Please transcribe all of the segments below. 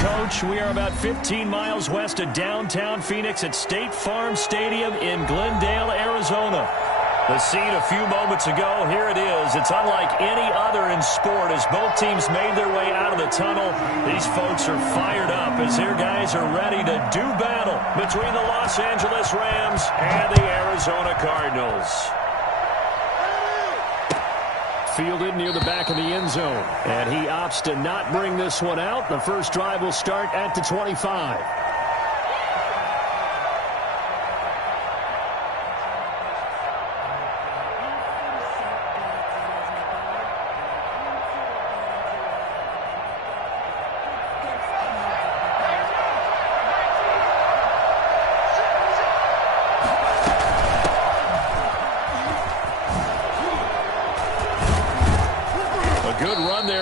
Coach. We are about 15 miles west of downtown Phoenix at State Farm Stadium in Glendale, Arizona. The scene a few moments ago, here it is. It's unlike any other in sport as both teams made their way out of the tunnel. These folks are fired up as their guys are ready to do battle between the Los Angeles Rams and the Arizona Cardinals. Fielded near the back of the end zone. And he opts to not bring this one out. The first drive will start at the 25.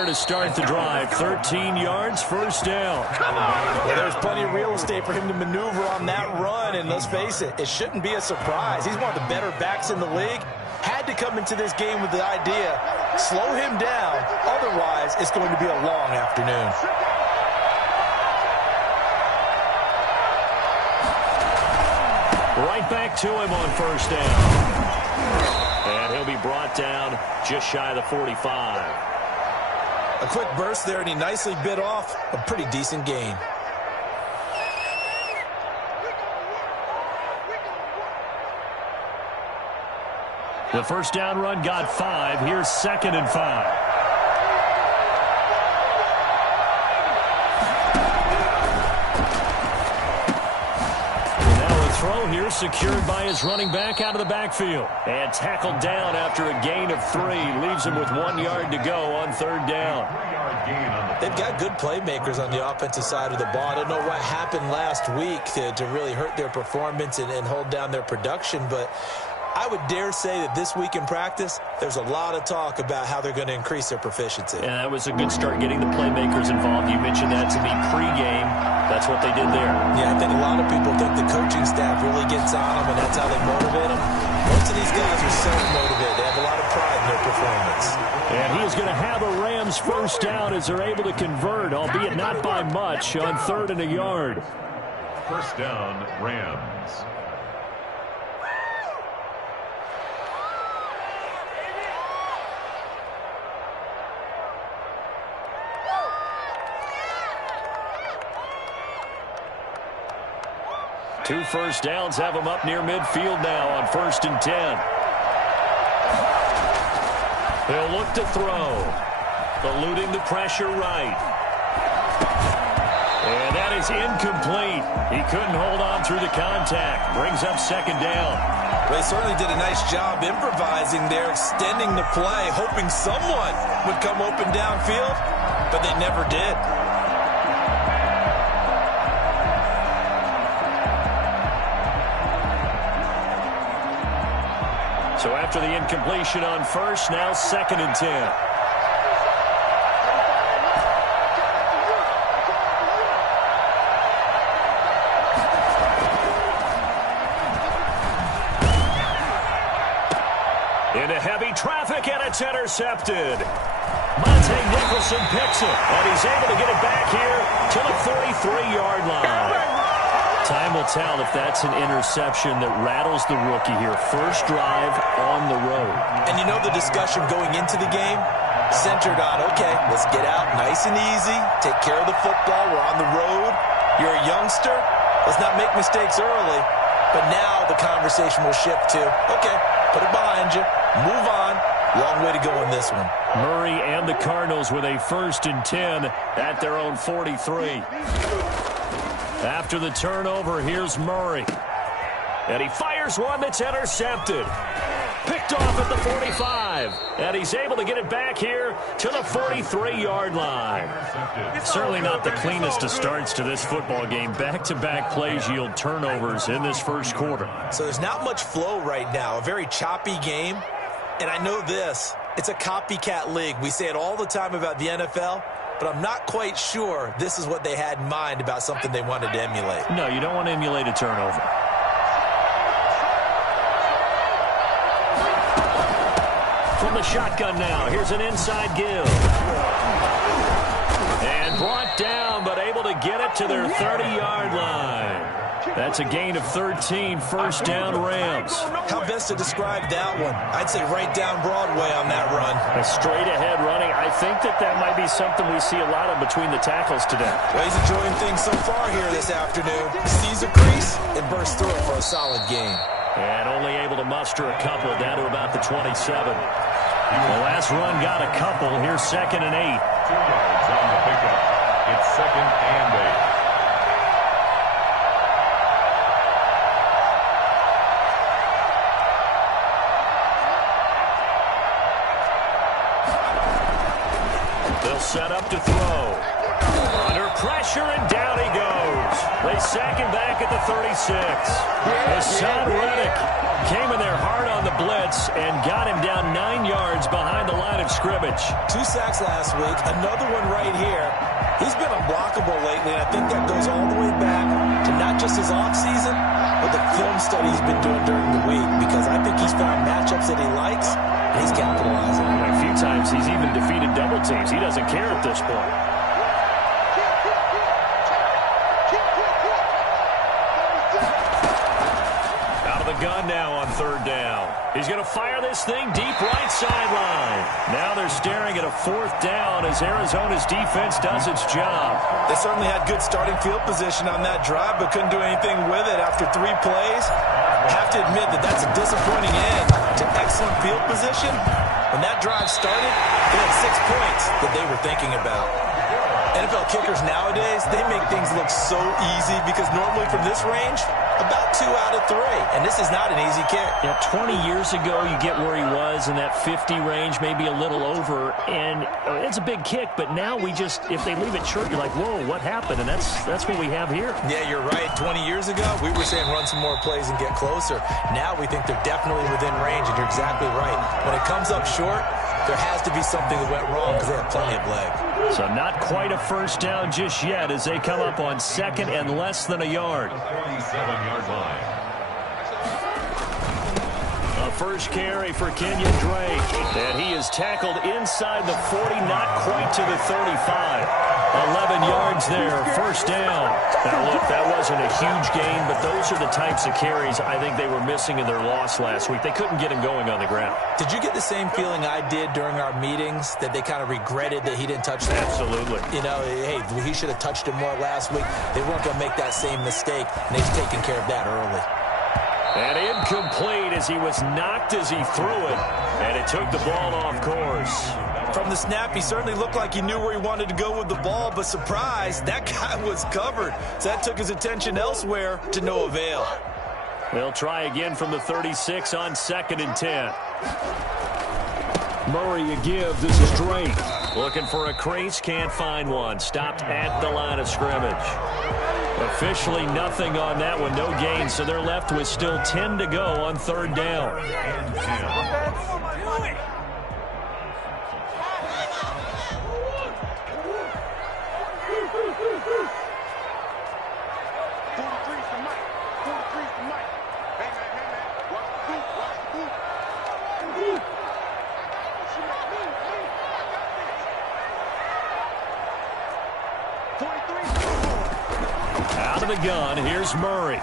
To start the drive, 13 yards, first down. Well, there's plenty of real estate for him to maneuver on that run, and let's face it, it shouldn't be a surprise. He's one of the better backs in the league. Had to come into this game with the idea, slow him down, otherwise it's going to be a long afternoon. Right back to him on first down. And he'll be brought down just shy of the 45. A quick burst there, and he nicely bit off a pretty decent gain. The first down run got 5. Here's 2nd and 5. Throw here secured by his running back out of the backfield. And tackled down after a gain of 3. Leaves him with 1 yard to go on third down. They've got good playmakers on the offensive side of the ball. I don't know what happened last week to really hurt their performance and hold down their production, but I would dare say that this week in practice, there's a lot of talk about how they're going to increase their proficiency. Yeah, that was a good start getting the playmakers involved. You mentioned that to me pregame. That's what they did there. Yeah, I think a lot of people think the coaching staff really gets on them, and that's how they motivate them. Most of these guys are self-motivated. They have a lot of pride in their performance. And he is going to have a Rams first down as they're able to convert, albeit not by much, on 3rd and a yard. First down, Rams. Two first downs have him up near midfield now on 1st and 10. They'll look to throw. Eluding the pressure right. And that is incomplete. He couldn't hold on through the contact. Brings up 2nd down. Well, they certainly did a nice job improvising there, extending the play, hoping someone would come open downfield, but they never did. So after the incompletion on 1st, now 2nd and 10. Into heavy traffic, and it's intercepted. Monte Nicholson picks it, and he's able to get it back here to the 43-yard line. Time will tell if that's an interception that rattles the rookie here. First drive on the road. And you know the discussion going into the game? Centered on, okay, let's get out nice and easy, take care of the football, we're on the road. You're a youngster, let's not make mistakes early. But now the conversation will shift to, okay, put it behind you, move on. Long way to go in this one. Murray and the Cardinals with a 1st and 10 at their own 43. After the turnover, here's Murray. And he fires one that's intercepted. Picked off at the 45. And he's able to get it back here to the 43-yard line. Certainly not the cleanest of starts to this football game. Back-to-back plays yield turnovers in this first quarter. So there's not much flow right now. A very choppy game. And I know this. It's a copycat league. We say it all the time about the NFL. But I'm not quite sure this is what they had in mind about something they wanted to emulate. No, you don't want to emulate a turnover. From the shotgun now, here's an inside give. And brought down, but able to get it to their 30-yard line. That's a gain of 13, first down Rams. How best to describe that one? I'd say right down Broadway on that run. A straight-ahead running. I think that might be something we see a lot of between the tackles today. Well, he's enjoying things so far here this afternoon. Sees a crease and bursts through it for a solid gain. And only able to muster a couple down to about the 27. The last run got a couple. Here's 2nd and 8. 2 yards on the pickup. It's 2nd and 8. Set up to throw. Under pressure, and down he goes. They sack him back at the 36. Hassan Reddick came in there hard on the blitz and got him down 9 yards behind the line of scrimmage. 2 sacks last week, another one right here. He's been unblockable lately, and I think that goes all the way back to not just his offseason, but the film study he's been doing during the week, because I think he's found matchups that he likes, and he's capitalizing. A few times he's even defeated double teams. He doesn't care at this point. Out of the gun now on 3rd down. He's going to fire this thing deep right sideline. Now they're staring at a 4th down as Arizona's defense does its job. They certainly had good starting field position on that drive, but couldn't do anything with it after 3 plays. I have to admit that that's a disappointing end to excellent field position. When that drive started, they had 6 points that they were thinking about. NFL kickers nowadays, they make things look so easy because normally from this range, about 2 out of 3. And this is not an easy kick. Yeah, 20 years ago, you get where he was in that 50 range, maybe a little over. And it's a big kick, but now we just, if they leave it short, you're like, whoa, what happened? And that's what we have here. Yeah, you're right. 20 years ago, we were saying run some more plays and get closer. Now we think they're definitely within range, and you're exactly right. When it comes up short, there has to be something that went wrong because they have plenty of leg. So not quite a first down just yet as they come up on 2nd and less than a yard. 47-yard line. A first carry for Kenyon Drake. And he is tackled inside the 40, not quite to the 35. 11 yards there, first down. Now, look, that wasn't a huge gain, but those are the types of carries I think they were missing in their loss last week. They couldn't get him going on the ground. Did you get the same feeling I did during our meetings, that they kind of regretted that he didn't touch that? Absolutely. You know, hey, he should have touched him more last week. They weren't going to make that same mistake, and they've taken care of that early. And incomplete as he was knocked as he threw it, and it took the ball off course. From the snap, he certainly looked like he knew where he wanted to go with the ball, but surprise, that guy was covered. So that took his attention elsewhere to no avail. They'll try again from the 36 on 2nd and 10. Murray a give. This is Drake. Looking for a crease, can't find one. Stopped at the line of scrimmage. Officially nothing on that one, no gain, so they're left with still 10 to go on 3rd down. Out of the gun, here's Murray.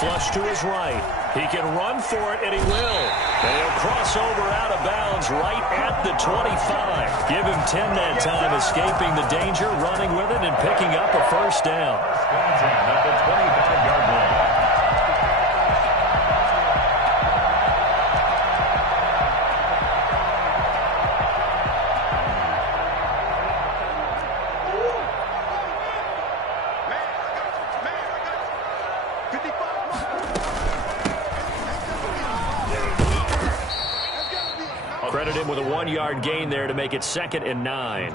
Flush to his right. He can run for it, and he will. And he'll cross over out of bounds right at the 25. Give him 10 that time, escaping the danger, running with it, and picking up a first down. At the 25-yard line. Credit him with a 1-yard gain there to make it 2nd and 9.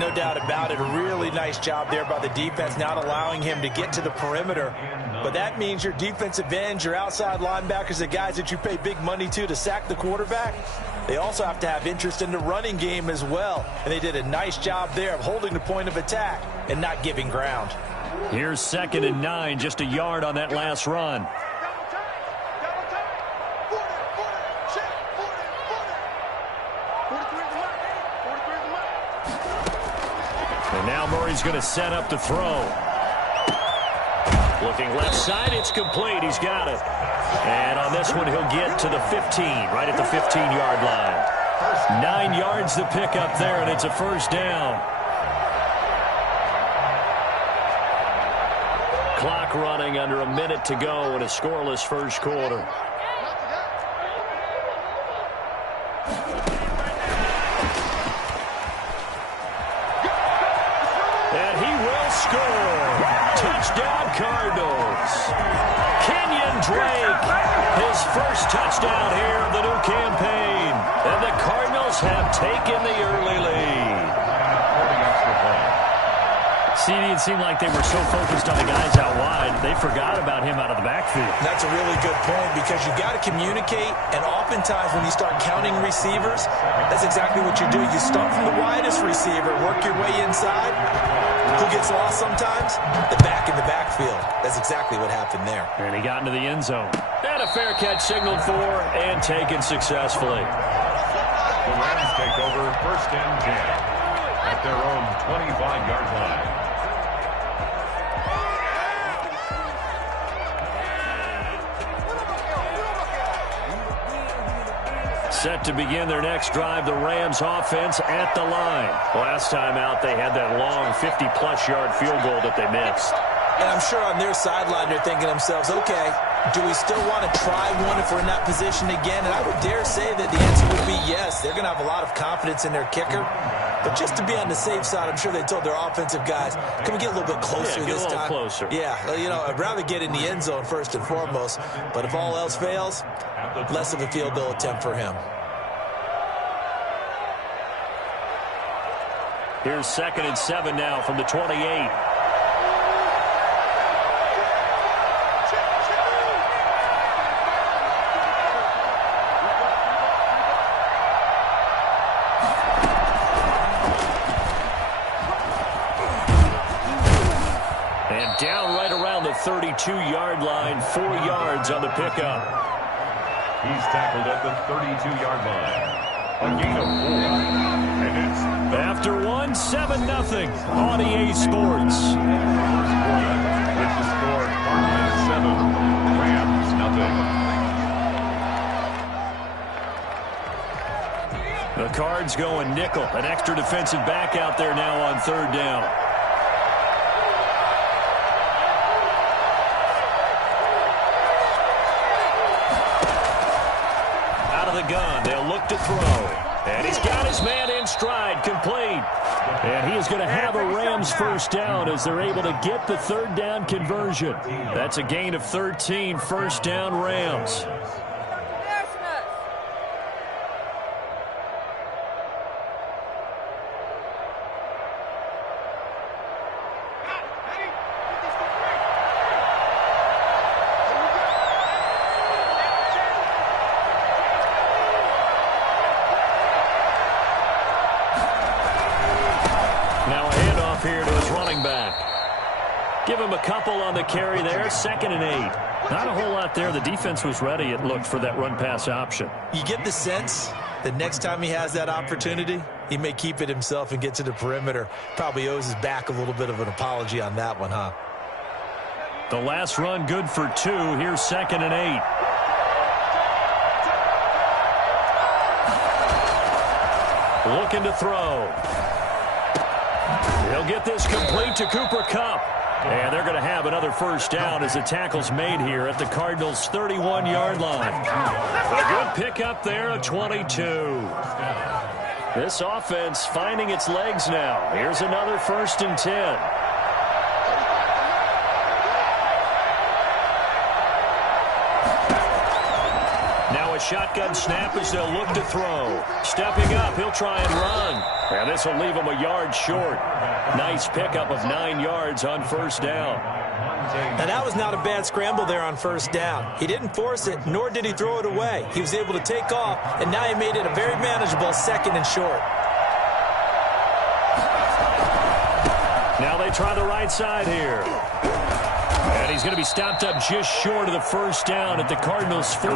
No doubt about it. A really nice job there by the defense, not allowing him to get to the perimeter. But that means your defensive ends, your outside linebackers, the guys that you pay big money to sack the quarterback, they also have to have interest in the running game as well. And they did a nice job there of holding the point of attack and not giving ground. Here's 2nd and 9, just a yard on that last run. And now Murray's going to set up to throw. Looking left side, it's complete. He's got it. And on this one, he'll get to the 15, right at the 15-yard line. 9 yards to pick up there, and it's a first down. Clock running under a minute to go in a scoreless first quarter. And he will score. Touchdown, Cardinals. Kenyon Drake, his first touchdown here of the new campaign. And the Cardinals have taken the early lead. See, it seemed like they were so focused on the guys out wide, they forgot about him out of the backfield. That's a really good point because you got to communicate, and oftentimes when you start counting receivers, that's exactly what you do. You start from the widest receiver, work your way inside. Who gets lost sometimes? The back in the backfield. That's exactly what happened there. And he got into the end zone. And a fair catch signaled for and taken successfully. The Rams take over 1st and 10 at their own 25-yard line. Set to begin their next drive, the Rams offense at the line. Last time out, they had that long 50-plus yard field goal that they missed. And I'm sure on their sideline they're thinking to themselves, okay, do we still want to try one if we're in that position again? And I would dare say that the answer would be yes. They're going to have a lot of confidence in their kicker. But just to be on the safe side, I'm sure they told their offensive guys, can we get a little bit closer this time? Closer. Yeah, you know, I'd rather get in the end zone first and foremost. But if all else fails, less of a field goal attempt for him. Here's 2nd and 7 now from the 28. And down right around the 32-yard line, 4 yards on the pickup. He's tackled at the 32-yard line. A gain of 4. And it's after 7-0 on EA Sports. With the score 5-7, Rams nothing. The Cards going nickel. An extra defensive back out there now on 3rd down. Out of the gun, they'll look to throw. And he's got his man in stride, complete. And he is going to have a Rams first down as they're able to get the 3rd down conversion. That's a gain of 13, first down Rams. Give him a couple on the carry there, 2nd and 8. Not a whole lot there. The defense was ready, it looked, for that run-pass option. You get the sense that next time he has that opportunity, he may keep it himself and get to the perimeter. Probably owes his back a little bit of an apology on that one, huh? The last run good for 2. Here's 2nd and 8. Looking to throw. He'll get this complete to Cooper Kupp. And they're going to have another first down as the tackle's made here at the Cardinals' 31-yard line. A good pickup there at 22. This offense finding its legs now. Here's another 1st and 10. Now a shotgun snap as they'll look to throw. Stepping up, he'll try and run. And this will leave him a yard short. Nice pickup of 9 yards on first down. And that was not a bad scramble there on first down. He didn't force it, nor did he throw it away. He was able to take off, and now he made it a very manageable 2nd and short. Now they try the right side here. And he's going to be stopped up just short of the first down at the Cardinals' 14.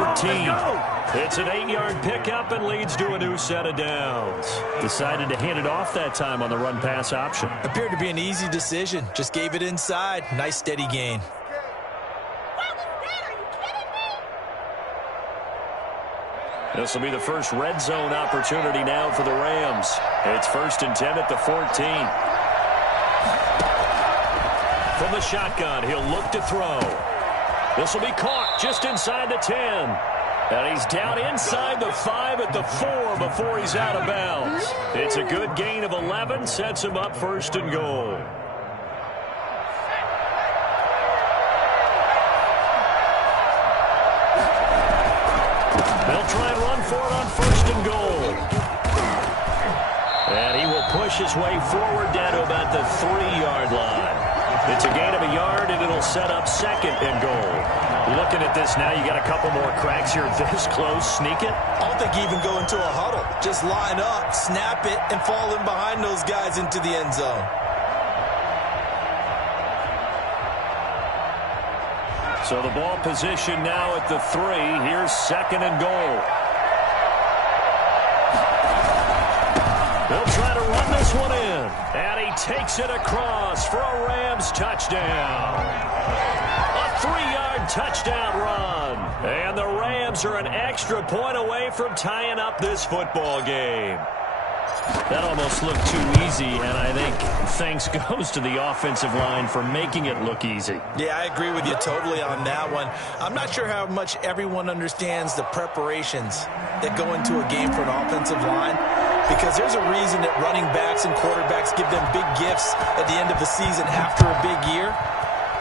It's an 8-yard pickup and leads to a new set of downs. Decided to hand it off that time on the run-pass option. Appeared to be an easy decision. Just gave it inside. Nice, steady gain. This will be the first red zone opportunity now for the Rams. It's 1st and 10 at the 14. From the shotgun, he'll look to throw. This will be caught just inside the 10. And he's down inside the 5 at the 4 before he's out of bounds. It's a good gain of 11, sets him up 1st and goal. They'll try and run for it on 1st and goal. And he will push his way forward down to about the 3-yard line. It's a gain of a yard, and it'll set up 2nd and goal. Looking at this now, you got a couple more cracks here this close. Sneak it? I don't think even go into a huddle. Just line up, snap it, and fall in behind those guys into the end zone. So the ball position now at the 3. Here's 2nd and goal. They'll try to run this one in. And he takes it across for a Rams touchdown. A 3-yard touchdown run. And the Rams are an extra point away from tying up this football game. That almost looked too easy, and I think thanks goes to the offensive line for making it look easy. Yeah, I agree with you totally on that one. I'm not sure how much everyone understands the preparations that go into a game for an offensive line, because there's a reason that running backs and quarterbacks give them big gifts at the end of the season after a big year.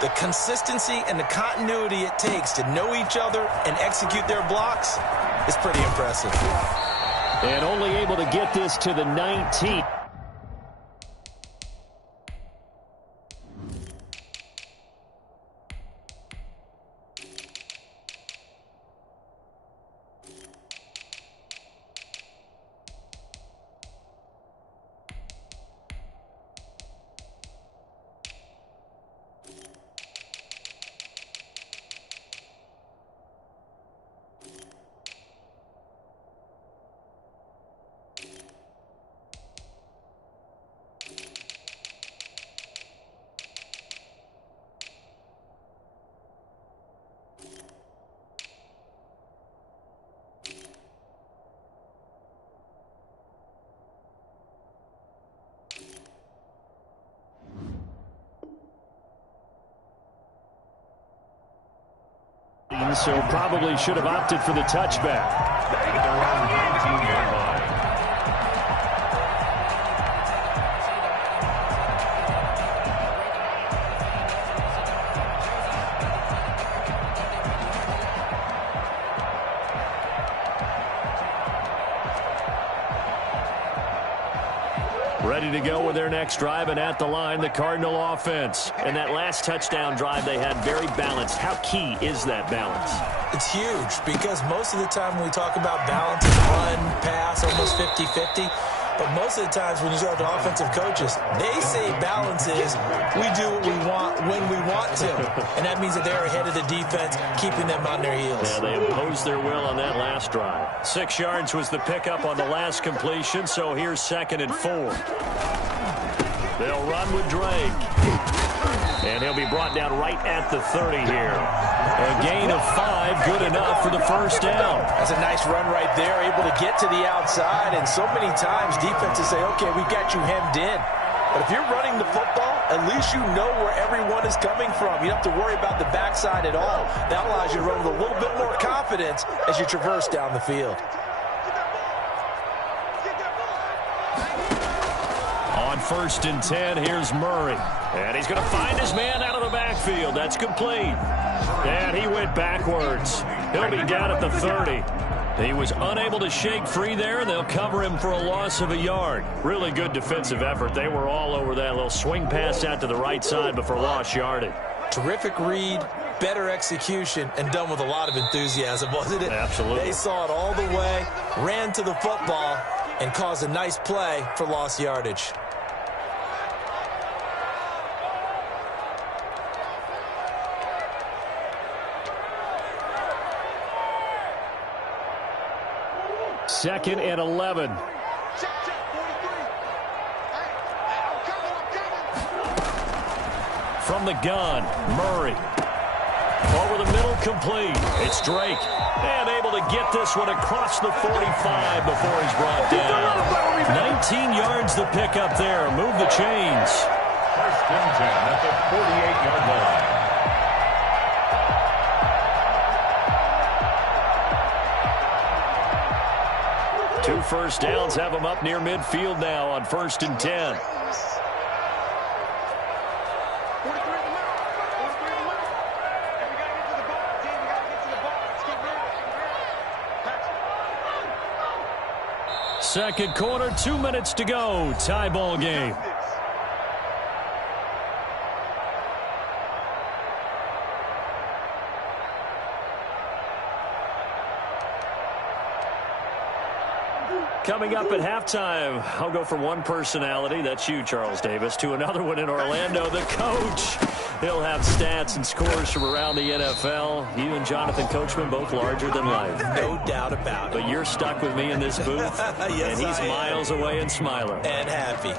The consistency and the continuity it takes to know each other and execute their blocks is pretty impressive. And only able to get this to the 19. So probably should have opted for the touchback. Around the 18-yard line. Ready to go with their next drive, and at the line, the Cardinal offense. And that last touchdown drive they had very balanced. How key is that balance? It's huge, because most of the time when we talk about balance, it's run, pass, almost 50-50. But most of the times when you talk to offensive coaches, they say balance is we do what we want when we want to. And that means that they're ahead of the defense, keeping them on their heels. Yeah, they imposed their will on that last drive. 6 yards was the pickup on the last completion, so here's 2nd and 4. They'll run with Drake. And he'll be brought down right at the 30 here. A gain of 5, good enough for the first down. That's a nice run right there, able to get to the outside. And so many times defenses say, okay, we got you hemmed in. But if you're running the football, at least you know where everyone is coming from. You don't have to worry about the backside at all. That allows you to run with a little bit more confidence as you traverse down the field. On 1st and 10, here's Murray. And he's going to find his man out of the backfield. That's complete. And he went backwards. He'll be down at the 30. He was unable to shake free there, and they'll cover him for a loss of a yard. Really good defensive effort. They were all over that little swing pass out to the right side, but for lost yardage. Terrific read, better execution, and done with a lot of enthusiasm, wasn't it? Absolutely. They saw it all the way, ran to the football, and caused a nice play for lost yardage. 2nd and 11. From the gun, Murray. Over the middle, complete. It's Drake. And able to get this one across the 45 before he's brought down. 19 yards the pick up there. Move the chains. 1st and 10 at the 48-yard line. Two first downs have them up near midfield now on 1st and 10. Second quarter, 2 minutes to go. Tie ball game. Coming up at halftime, I'll go from one personality, that's you, Charles Davis, to another one in Orlando, the coach. He'll have stats and scores from around the NFL. You and Jonathan Coachman, both larger than life. No doubt about it. But you're stuck with me in this booth, yes, and he's miles away and smiling. And happy.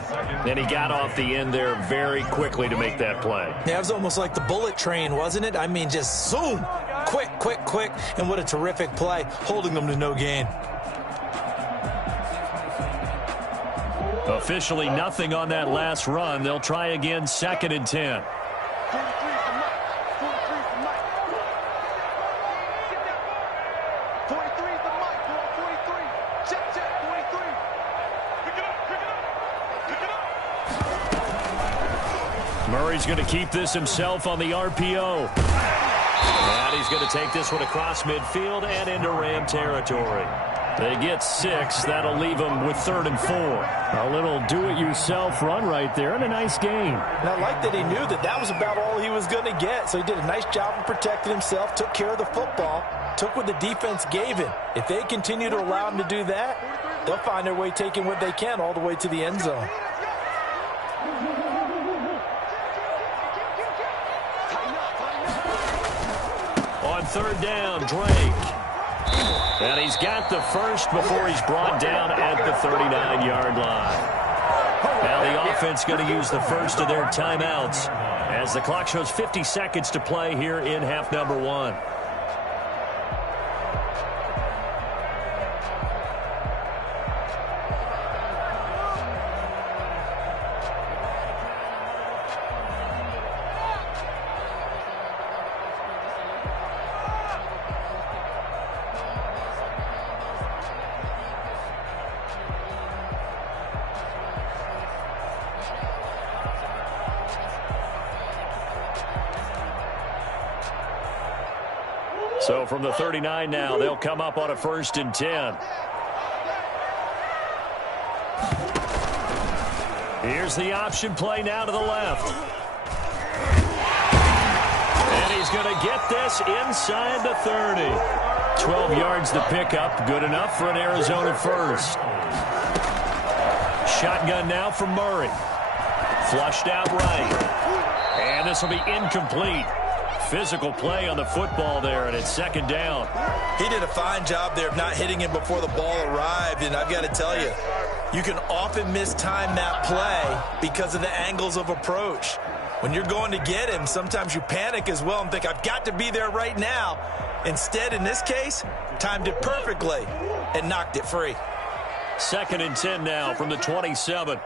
And he got off the end there very quickly to make that play. Yeah, it was almost like the bullet train, wasn't it? I mean, just zoom. Quick, quick, quick. And what a terrific play, holding them to no gain. Officially nothing on that last run. They'll try again, 2nd and 10. Murray's going to keep this himself on the RPO. And he's going to take this one across midfield and into Ram territory. They get 6. That'll leave them with 3rd and 4. A little do-it-yourself run right there and a nice game. And I like that he knew that that was about all he was going to get. So he did a nice job of protecting himself, took care of the football, took what the defense gave him. If they continue to allow him to do that, they'll find their way taking what they can all the way to the end zone. On 3rd down, Drake. And he's got the first before he's brought down at the 39-yard line. Now the offense going to use the first of their timeouts as the clock shows 50 seconds to play here in half number 1. So from the 39 now, they'll come up on a 1st and 10. Here's the option play now to the left. And he's going to get this inside the 30. 12 yards the pickup, good enough for an Arizona first. Shotgun now from Murray. Flushed out right. And this will be incomplete. Physical play on the football there, and it's 2nd down. He did a fine job there of not hitting him before the ball arrived, and I've got to tell you, you can often mistime that play because of the angles of approach. When you're going to get him, sometimes you panic as well and think, I've got to be there right now. Instead, in this case, timed it perfectly and knocked it free. 2nd and 10 now from the 27.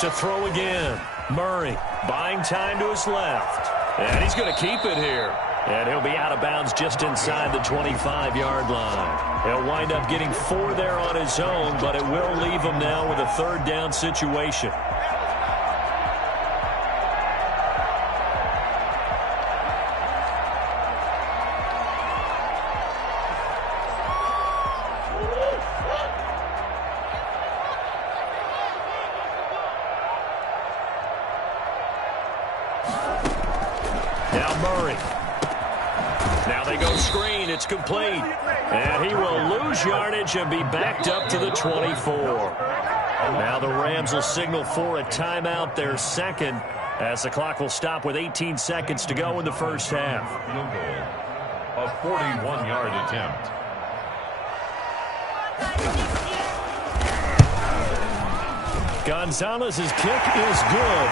To throw again. Murray buying time to his left. And he's going to keep it here. And he'll be out of bounds just inside the 25-yard line. He'll wind up getting 4 there on his own, but it will leave him now with a 3rd down situation. Now Murray. Now they go screen. It's complete. And he will lose yardage and be backed up to the 24. Now the Rams will signal for a timeout, their second, as the clock will stop with 18 seconds to go in the first half. Field goal, a 41-yard attempt. Gonzalez's kick is good.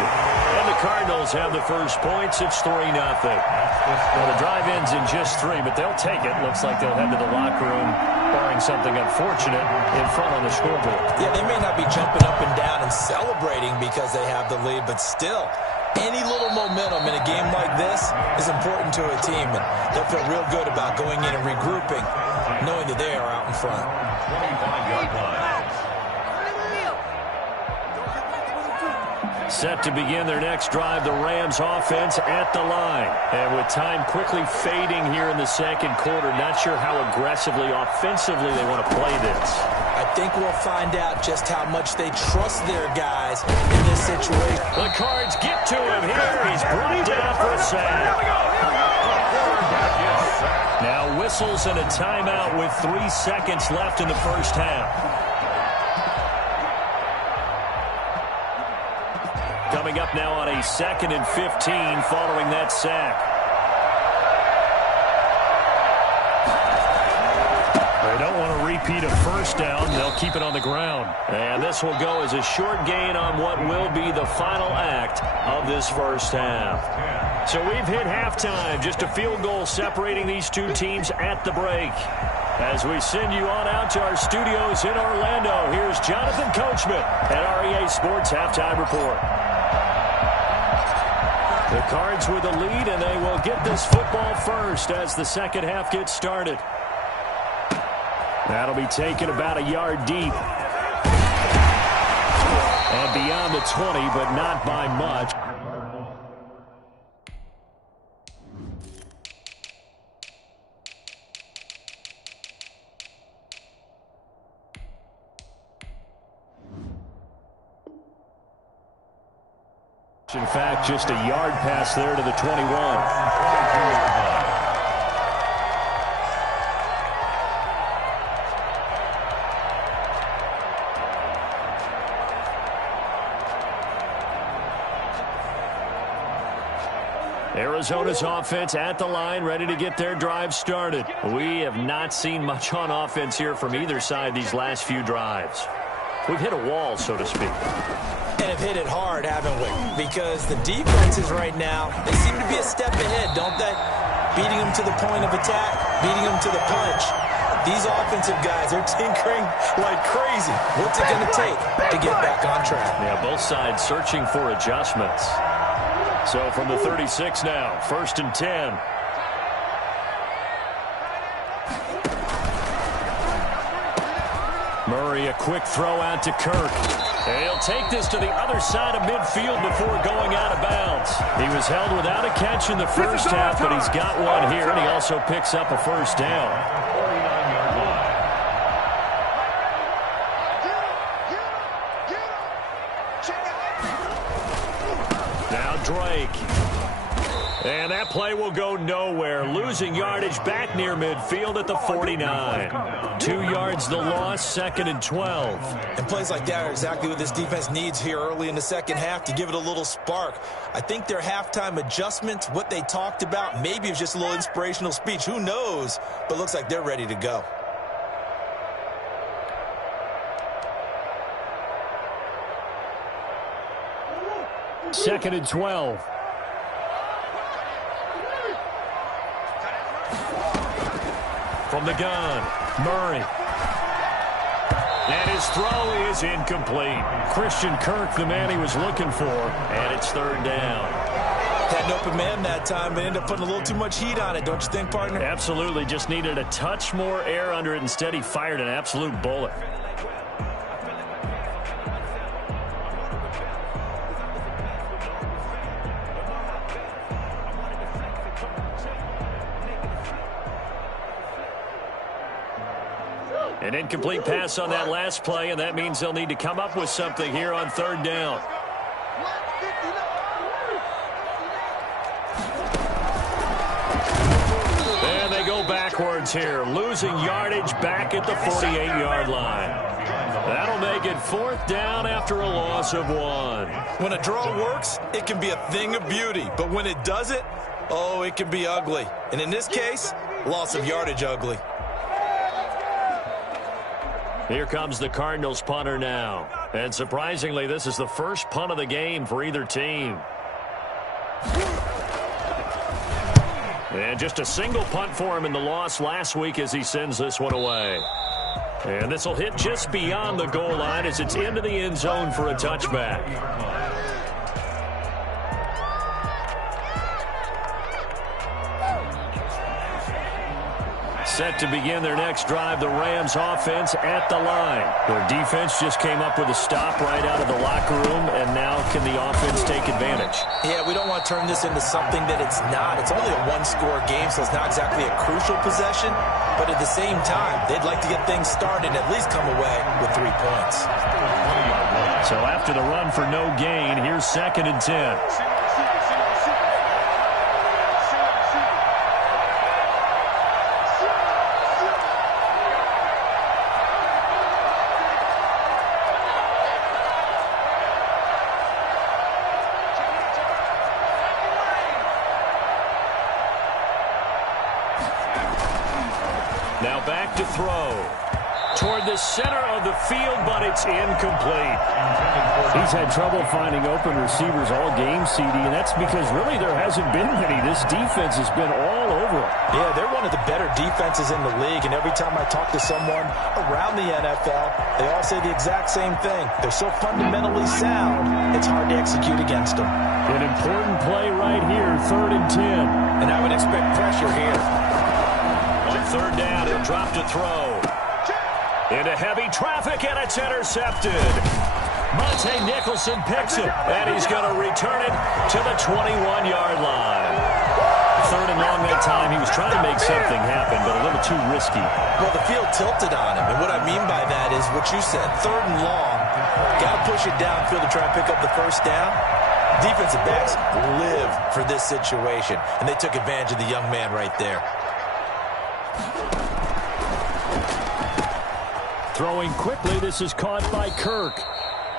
And the Cardinals have the first points. It's 3-0. Well, the drive ends in just 3, but they'll take it. Looks like they'll head to the locker room, barring something unfortunate, in front on the scoreboard. Yeah, they may not be jumping up and down and celebrating because they have the lead, but still, any little momentum in a game like this is important to a team, and they'll feel real good about going in and regrouping, knowing that they are out in front. 25-yard line. Set to begin their next drive, the Rams offense at the line. And with time quickly fading here in the second quarter, not sure how aggressively, offensively they want to play this. I think we'll find out just how much they trust their guys in this situation. The Cards get to him here. He's brought down for a sack. Now whistles and a timeout with 3 seconds left in the first half. Coming up now on a 2nd and 15 following that sack. They don't want to repeat a first down. They'll keep it on the ground. And this will go as a short gain on what will be the final act of this first half. So we've hit halftime. Just a field goal separating these two teams at the break. As we send you on out to our studios in Orlando, here's Jonathan Coachman at REA Sports Halftime Report. The Cards with a lead, and they will get this football first as the second half gets started. That'll be taken about a yard deep. And beyond the 20, but not by much. In fact, just a yard pass there to the 21. Arizona's offense at the line, ready to get their drive started. We have not seen much on offense here from either side these last few drives. We've hit a wall, so to speak. And have hit it hard, haven't we? Because the defenses right now, they seem to be a step ahead, don't they? Beating them to the point of attack, beating them to the punch. These offensive guys are tinkering like crazy. What's it going to take to get back on track? Yeah, both sides searching for adjustments. So from the 36 now, 1st and 10. Murray, a quick throw out to Kirk. And he'll take this to the other side of midfield before going out of bounds. He was held without a catch in the first half, but he's got one here, and he also picks up a first down. 49-yard line. Now Drake. And that play will go nowhere. Losing yardage back near midfield at the 49. 2 yards the loss, 2nd and 12. And plays like that are exactly what this defense needs here early in the second half to give it a little spark. I think their halftime adjustment, what they talked about, maybe it's just a little inspirational speech. Who knows? But looks like they're ready to go. Second and 12. From the gun, Murray. And his throw is incomplete. Christian Kirk, the man he was looking for, and it's 3rd down. Had an open man that time, but ended up putting a little too much heat on it, don't you think, partner? Absolutely, just needed a touch more air under it. Instead, he fired an absolute bullet. An incomplete pass on that last play, and that means they'll need to come up with something here on 3rd down. And they go backwards here, losing yardage back at the 48-yard line. That'll make it 4th down after a loss of 1. When a draw works, it can be a thing of beauty. But when it doesn't, oh, it can be ugly. And in this case, loss of yardage ugly. Here comes the Cardinals punter now. And surprisingly, this is the first punt of the game for either team. And just a single punt for him in the loss last week as he sends this one away. And this will hit just beyond the goal line as it's into the end zone for a touchback. Set to begin their next drive, the Rams offense at the line. Their defense just came up with a stop right out of the locker room, and now can the offense take advantage? Yeah, we don't want to turn this into something that it's not. It's only a one-score game, so it's not exactly a crucial possession. But at the same time, they'd like to get things started and at least come away with 3 points. So after the run for no gain, here's 2nd and 10. Now back to throw. Toward the center of the field, but it's incomplete. He's had trouble finding open receivers all game, CD, and that's because really there hasn't been many. This defense has been all over it. Yeah, they're one of the better defenses in the league, and every time I talk to someone around the NFL, they all say the exact same thing. They're so fundamentally sound, it's hard to execute against them. An important play right here, 3rd and 10. And I would expect pressure here. On 3rd down, he'll drop to throw. Into heavy traffic, and it's intercepted. Monte Nicholson picks it, and he's going to return it to the 21-yard line. 3rd and long that time. He was trying to make something happen, but a little too risky. Well, the field tilted on him, and what I mean by that is what you said, 3rd and long. Got to push it downfield to try and pick up the 1st down. Defensive backs live for this situation, and they took advantage of the young man right there. Throwing quickly, this is caught by Kirk.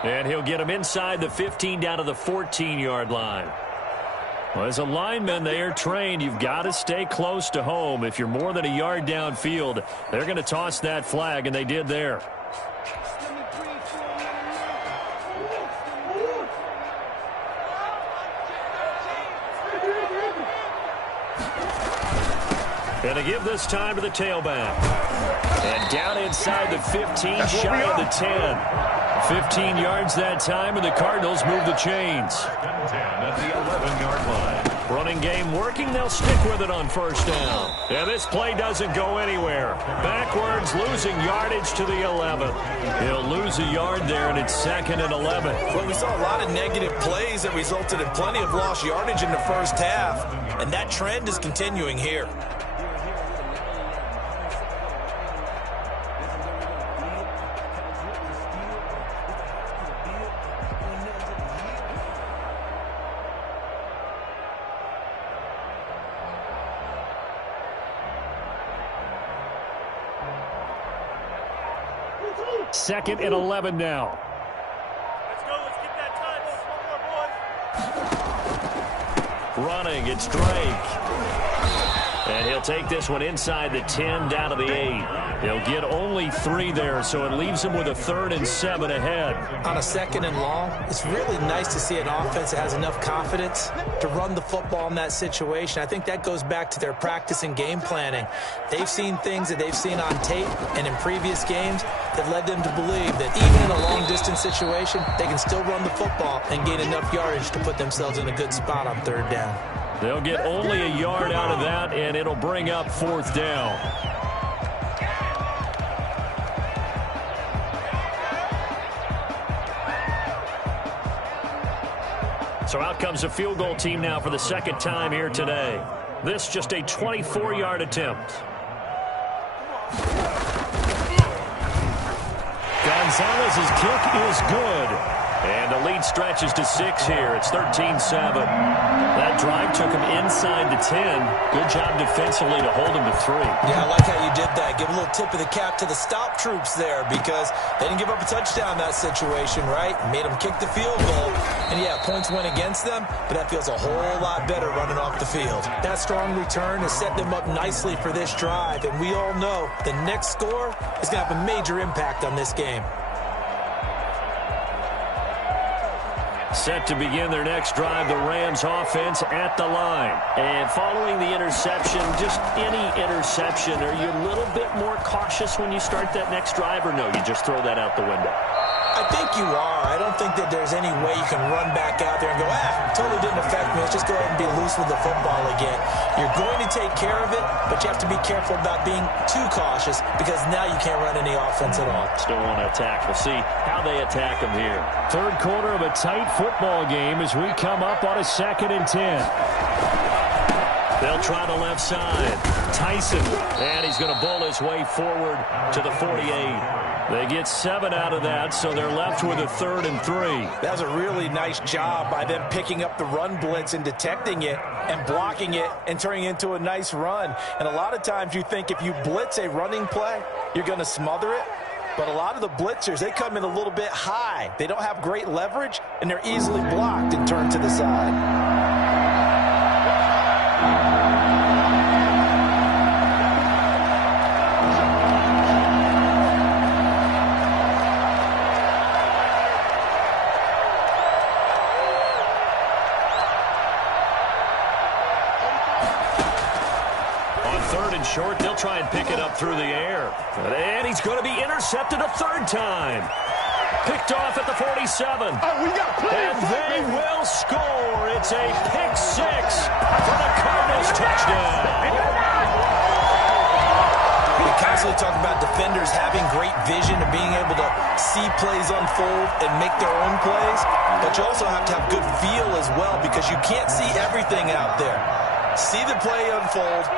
And he'll get him inside the 15 down to the 14-yard line. Well, as a lineman, they are trained. You've got to stay close to home. If you're more than a yard downfield, they're going to toss that flag, and they did there. And to give this time to the tailback. And down inside the 15, shy of the 10. 15 yards that time, and the Cardinals move the chains. 10 at the 11-yard line. Running game working. They'll stick with it on 1st down. And this play doesn't go anywhere. Backwards, losing yardage to the 11. He'll lose a yard there, and it's 2nd and 11. Well, we saw a lot of negative plays that resulted in plenty of lost yardage in the 1st half. And that trend is continuing here. Second and 11 now. Let's go. Let's get that time. One more, boys. Running, it's Drake. And he'll take this one inside the 10 down to the 8. He'll get only 3 there, so it leaves him with a 3rd and 7 ahead. On a 2nd and long, it's really nice to see an offense that has enough confidence to run the football in that situation. I think that goes back to their practice and game planning. They've seen things that they've seen on tape and in previous games that led them to believe that even in a long-distance situation, they can still run the football and gain enough yardage to put themselves in a good spot on 3rd down. They'll get only a yard out of that, and it'll bring up 4th down. So out comes a field goal team now for the 2nd time here today. This just a 24-yard attempt. Gonzalez's kick is good. And the lead stretches to 6 here. It's 13-7. That drive took him inside the 10. Good job defensively to hold him to 3. Yeah, I like how you did that. Give a little tip of the cap to the stop troops there because they didn't give up a touchdown in that situation, right? Made them kick the field goal. And, yeah, points went against them, but that feels a whole lot better running off the field. That strong return has set them up nicely for this drive, and we all know the next score is going to have a major impact on this game. Set to begin their next drive, the Rams offense at the line. And following the interception, just any interception, are you a little bit more cautious when you start that next drive, or no, you just throw that out the window? I think you are. I don't think that there's any way you can run back out there and go, totally didn't affect me. Let's just go ahead and be loose with the football again. You're going to take care of it, but you have to be careful about being too cautious because now you can't run any offense at all. Still want to attack. We'll see how they attack them here. Third quarter of a tight football game as we come up on a 2nd and 10. They'll try the left side. Tyson, and he's going to bull his way forward to the 48. They get 7 out of that, so they're left with a 3rd and 3. That was a really nice job by them picking up the run blitz and detecting it and blocking it and turning it into a nice run. And a lot of times you think if you blitz a running play, you're going to smother it. But a lot of the blitzers, they come in a little bit high. They don't have great leverage, and they're easily blocked and turned to the side. Short, they'll try and pick it up through the air. And he's going to be intercepted a 3rd time. Picked off at the 47. And they will score. It's a pick 6 for the Cardinals touchdown. We constantly talk about defenders having great vision and being able to see plays unfold and make their own plays. But you also have to have good feel as well because you can't see everything out there. See the play unfold,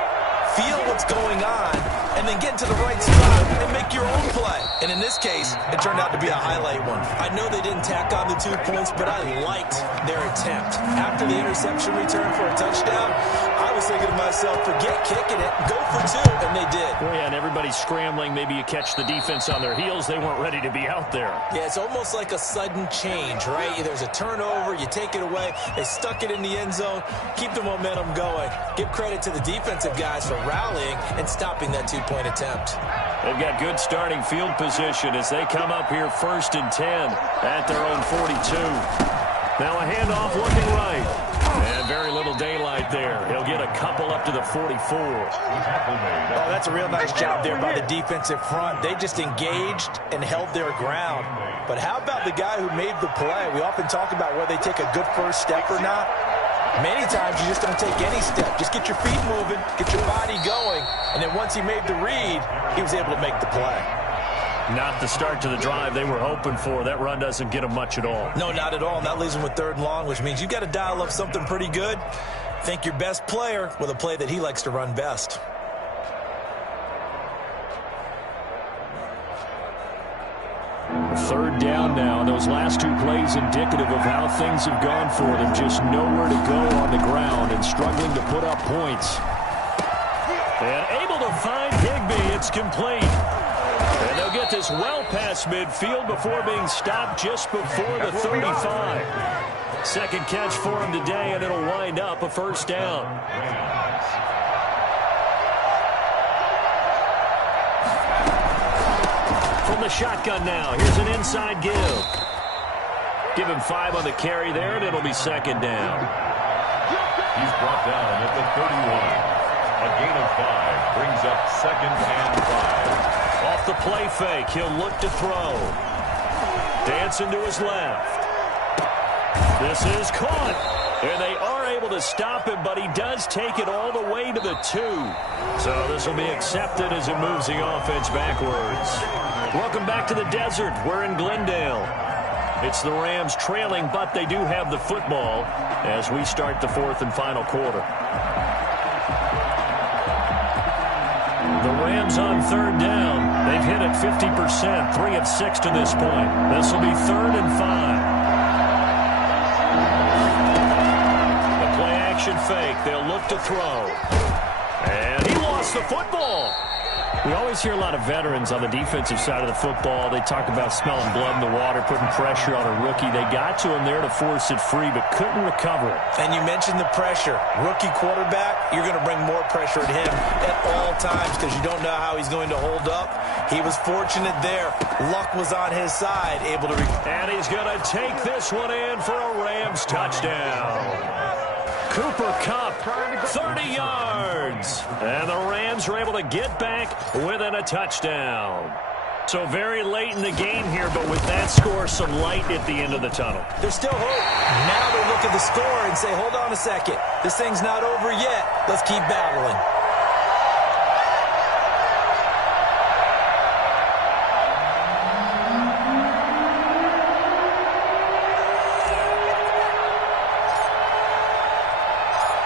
feel what's going on, and then get into the right spot and make your own play. And in this case, it turned out to be a highlight one. I know they didn't tack on the 2 points, but I liked their attempt. After the interception return for a touchdown, I was thinking to myself, forget kicking it, go for 2, and they did. Well, yeah, and everybody's scrambling. Maybe you catch the defense on their heels. They weren't ready to be out there. Yeah, it's almost like a sudden change, right? There's a turnover, you take it away, they stuck it in the end zone, keep the momentum going. Give credit to the defensive guys for rallying and stopping that 2-point attempt. They've got good starting field position as they come up here 1st and 10 at their own 42. Now a handoff looking right. And very little daylight there. He'll get a couple up to the 44. Oh, that's a real nice job there by the defensive front. They just engaged and held their ground. But how about the guy who made the play? We often talk about whether they take a good first step or not. Many times you just don't take any step. Just get your feet moving, get your body going, and then once he made the read, he was able to make the play. Not the start to the drive they were hoping for. That run doesn't get them much at all. No, not at all. And that leaves them with 3rd and long, which means you've got to dial up something pretty good. Think your best player with a play that he likes to run best. Third down now. Those last 2 plays indicative of how things have gone for them. Just nowhere to go on the ground and struggling to put up points. And able to find Higbee. It's complete. And they'll get this well past midfield before being stopped just before the 35. Second catch for him today, and it'll wind up a 1st down. From the shotgun now, here's an inside give. Give him 5 on the carry there, and it'll be 2nd down. He's brought down at the 31. A gain of 5 brings up 2nd and 5. Off the play fake, he'll look to throw. Dancing to his left. This is caught. And they are able to stop him, but he does take it all the way to the 2. So this will be accepted as it moves the offense backwards. Welcome back to the desert. We're in Glendale. It's the Rams trailing, but they do have the football as we start the 4th and final quarter. The Rams on 3rd down. They've hit it 50%, 3 of 6 to this point. This will be 3rd and 5. look to throw. And he lost the football. We always hear a lot of veterans on the defensive side of the football. They talk about smelling blood in the water, putting pressure on a rookie. They got to him there to force it free, but couldn't recover it. And you mentioned the pressure. Rookie quarterback, you're going to bring more pressure at him at all times because you don't know how he's going to hold up. He was fortunate there. Luck was on his side, able to... And he's going to take this one in for a Rams touchdown. Cooper Kupp, 30 yards. And the Rams are able to get back within a touchdown. So very late in the game here, but with that score, some light at the end of the tunnel. There's still hope. Now they look at the score and say, hold on a second. This thing's not over yet. Let's keep battling.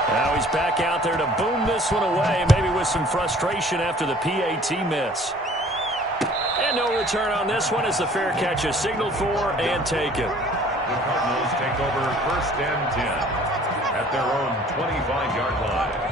Now he's back out there to boom this one away, maybe with some frustration after the PAT miss. And no return on this one as the fair catch is signaled for and taken. The Cardinals take over 1st and 10 at their own 25-yard line.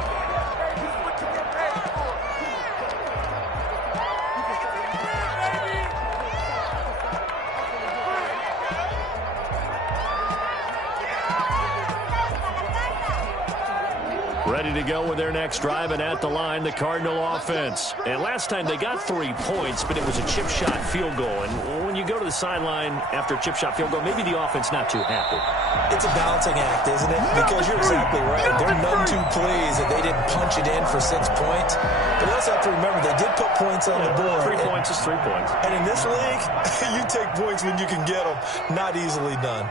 Ready to go with their next drive, and at the line, the Cardinal offense. And last time they got 3 points, but it was a chip shot field goal. And when you go to the sideline after a chip shot field goal, maybe the offense not too happy. It's a balancing act, isn't it? Because you're exactly right. They're none too pleased that they didn't punch it in for 6 points. But you also have to remember, they did put points on the board. 3 points is 3 points. And in this league, you take points when you can get them. Not easily done.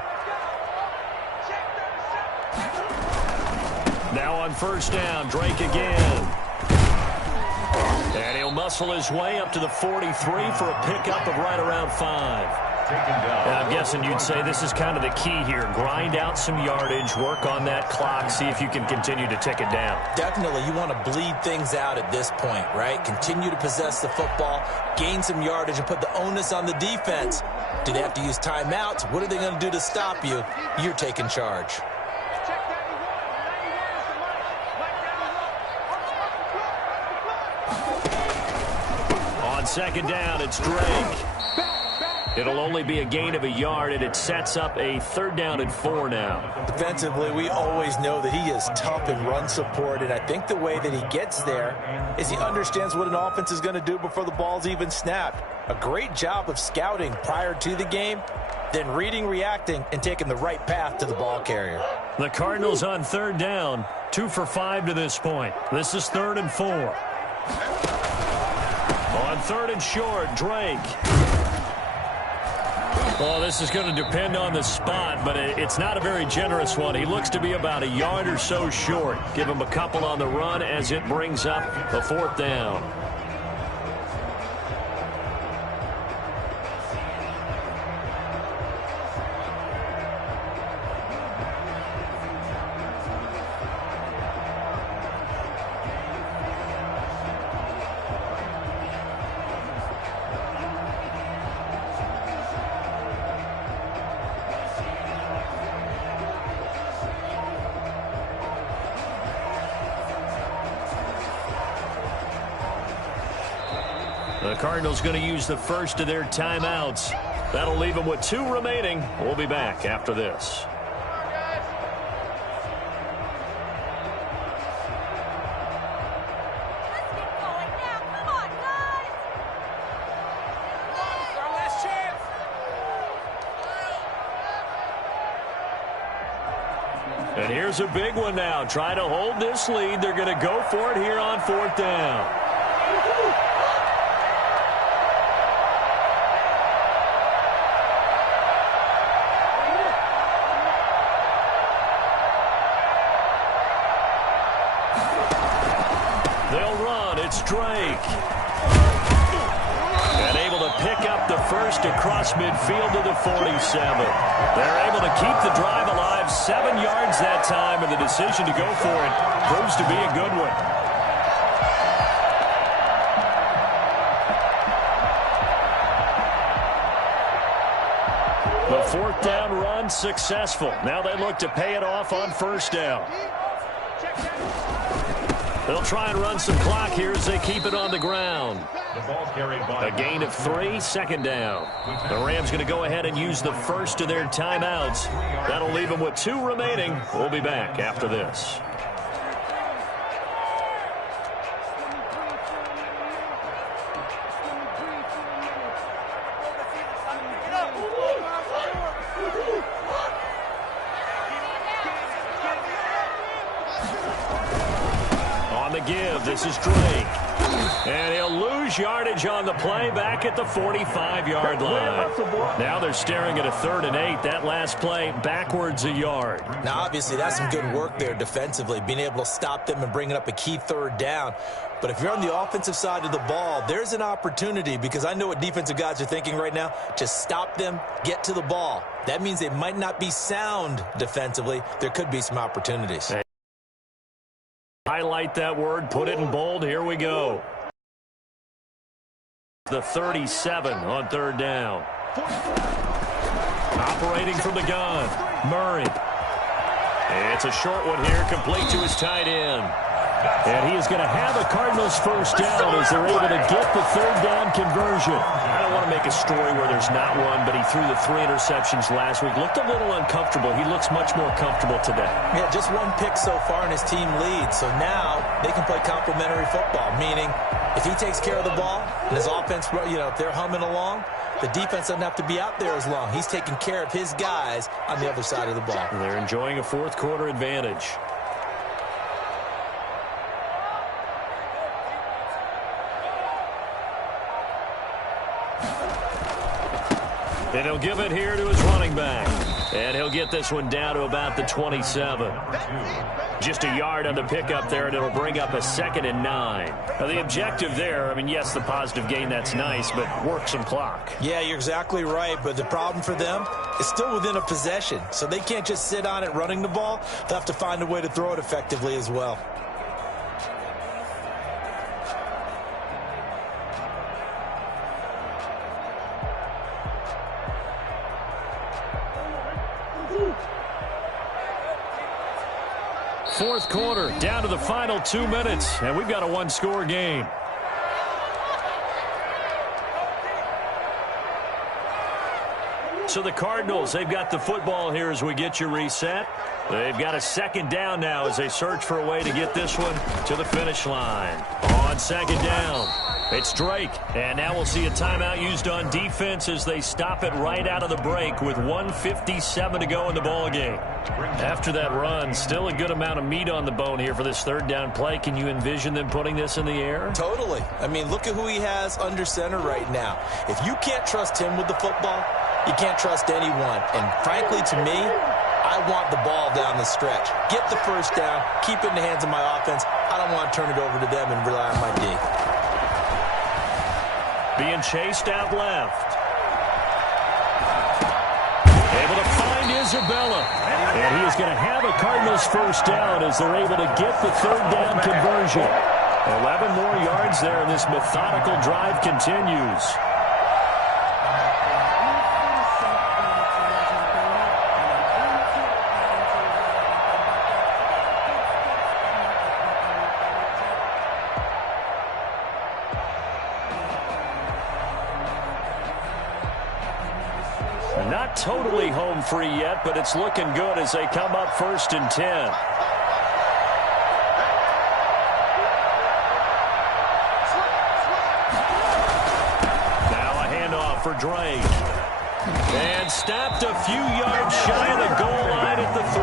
Now on 1st down, Drake again. And he'll muscle his way up to the 43 for a pickup of right around 5. Taken down. And I'm guessing you'd say this is kind of the key here. Grind out some yardage, work on that clock, see if you can continue to tick it down. Definitely, you want to bleed things out at this point, right? Continue to possess the football, gain some yardage, and put the onus on the defense. Do they have to use timeouts? What are they going to do to stop you? You're taking charge. On 2nd down, it's Drake. It'll only be a gain of a yard, and it sets up a 3rd down and 4 now. Defensively, we always know that he is tough in run support, and I think the way that he gets there is he understands what an offense is going to do before the ball's even snapped. A great job of scouting prior to the game, then reading, reacting, and taking the right path to the ball carrier. The Cardinals on 3rd down, 2 for 5 to this point. This is 3rd and 4. On 3rd and short, Drake. Well, this is going to depend on the spot, but it's not a very generous one. He looks to be about a yard or so short. Give him a couple on the run as it brings up a 4th down. The Cardinals going to use the first of their timeouts. That'll leave them with 2 remaining. We'll be back after this. And here's a big one now. Trying to hold this lead. They're going to go for it here on 4th down. Drake. And able to pick up the first across midfield to the 47. They're able to keep the drive alive, 7 yards that time, and the decision to go for it proves to be a good one. The 4th down run successful. Now they look to pay it off on 1st down. They'll try and run some clock here as they keep it on the ground. The ball carried by A gain of 3, second down. The Rams going to go ahead and use the first of their timeouts. That'll leave them with 2 remaining. We'll be back after this. Give. This is Drake. And he'll lose yardage on the play back at the 45-yard line. Now they're staring at a 3rd and 8. That last play backwards a yard. Now, obviously, that's some good work there defensively, being able to stop them and bringing up a key 3rd down. But if you're on the offensive side of the ball, there's an opportunity, because I know what defensive guys are thinking right now. Just stop them, get to the ball. That means they might not be sound defensively. There could be some opportunities. Highlight that word, put it in bold. Here we go. The 37 on 3rd down. Operating from the gun, Murray. It's a short one here, complete to his tight end. And he is going to have a Cardinals first down as they're able to get the 3rd down conversion. I don't want to make a story where there's not one, but he threw the 3 interceptions last week. Looked a little uncomfortable. He looks much more comfortable today. Yeah, just 1 pick so far and his team leads. So now they can play complementary football, meaning if he takes care of the ball and his offense, if they're humming along, the defense doesn't have to be out there as long. He's taking care of his guys on the other side of the ball. They're enjoying a 4th quarter advantage. And he'll give it here to his running back. And he'll get this one down to about the 27. Just a yard on the pickup there, and it'll bring up a 2nd and 9. Now, the objective there, yes, the positive gain, that's nice, but work some clock. Yeah, you're exactly right, but the problem for them is still within a possession. So they can't just sit on it running the ball. They'll have to find a way to throw it effectively as well. Fourth quarter, down to the final 2 minutes, and we've got a 1-score game. So the Cardinals, they've got the football here as we get you reset. They've got a 2nd down now as they search for a way to get this one to the finish line. On 2nd down, it's Drake. And now we'll see a timeout used on defense as they stop it right out of the break with 1:57 to go in the ballgame. After that run, still a good amount of meat on the bone here for this 3rd down play. Can you envision them putting this in the air? Totally. Look at who he has under center right now. If you can't trust him with the football, you can't trust anyone. And frankly, to me, I want the ball down the stretch. Get the first down, keep it in the hands of my offense. I don't want to turn it over to them and rely on my D. Being chased out left. Able to find Isabella. And he is going to have a Cardinals first down as they're able to get the 3rd down conversion. 11 more yards there, and this methodical drive continues. Not totally home free yet, but it's looking good as they come up 1st and 10. Now a handoff for Drake. And stopped a few yards shy of the goal line at the 3.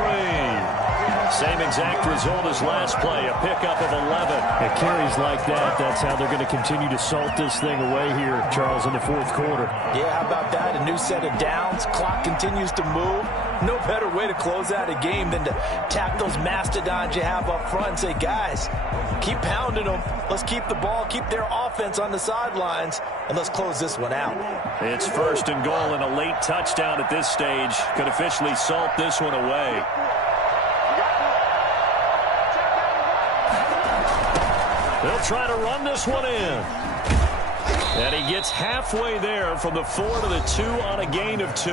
Same exact result as last play, a pickup of 11. It carries like that. That's how they're going to continue to salt this thing away here, Charles, in the 4th quarter. Yeah, how about that? A new set of downs. Clock continues to move. No better way to close out a game than to tap those mastodons you have up front and say, guys, keep pounding them. Let's keep the ball, keep their offense on the sidelines, and let's close this one out. It's 1st and goal, and a late touchdown at this stage could officially salt this one away. They'll try to run this one in. And he gets halfway there from the 4 to the 2 on a gain of 2.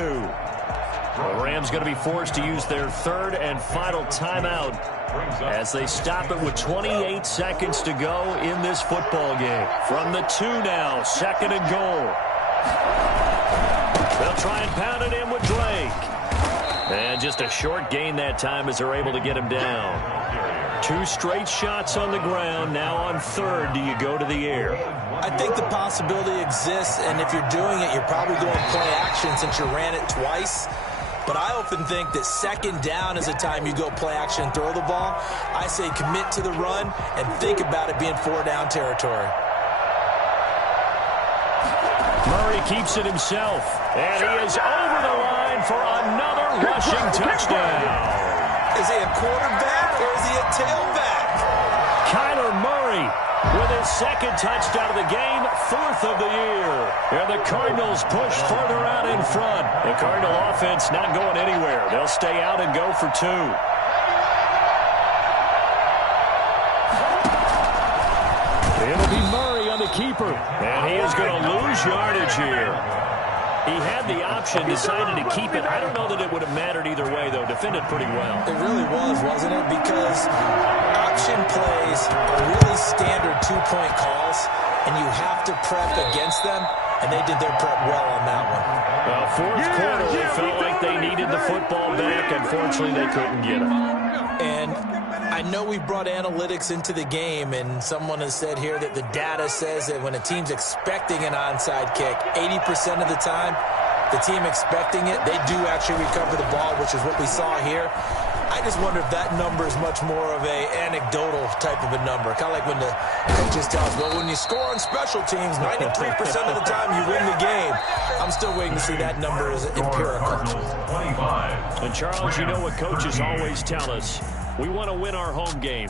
The Rams going to be forced to use their third and final timeout as they stop it with 28 seconds to go in this football game. From the 2 now, 2nd and goal. They'll try and pound it in with Drake. And just a short gain that time as they're able to get him down. 2 straight shots on the ground. Now on 3rd, do you go to the air? I think the possibility exists, and if you're doing it, you're probably going play action since you ran it twice. But I often think that 2nd down is a time you go play action and throw the ball. I say commit to the run and think about it being 4-down territory. Murray keeps it himself, and he is over the line for another rushing touchdown. Is he a quarterback or is he a tailback? Kyler Murray with his 2nd touchdown of the game, 4th of the year. And the Cardinals push further out in front. The Cardinal offense not going anywhere. They'll stay out and go for 2. It'll be Murray on the keeper. And he is going to lose yardage here. He had the option, decided to keep it. I don't know that it would have mattered either way, though. Defended pretty well. It really was, wasn't it? Because option plays are really standard 2-point calls, and you have to prep against them, and they did their prep well on that one. Well, 4th quarter, they felt like they needed the football back. Unfortunately, they couldn't get it. And I know we brought analytics into the game, and someone has said here that the data says that when a team's expecting an onside kick, 80% of the time, the team expecting it, they do actually recover the ball, which is what we saw here. I just wonder if that number is much more of a anecdotal type of a number. Kind of like when the coaches tell us, well, when you score on special teams, 93% of the time you win the game. I'm still waiting to see that number as empirical. And, Charles, you know what coaches always tell us. We want to win our home games.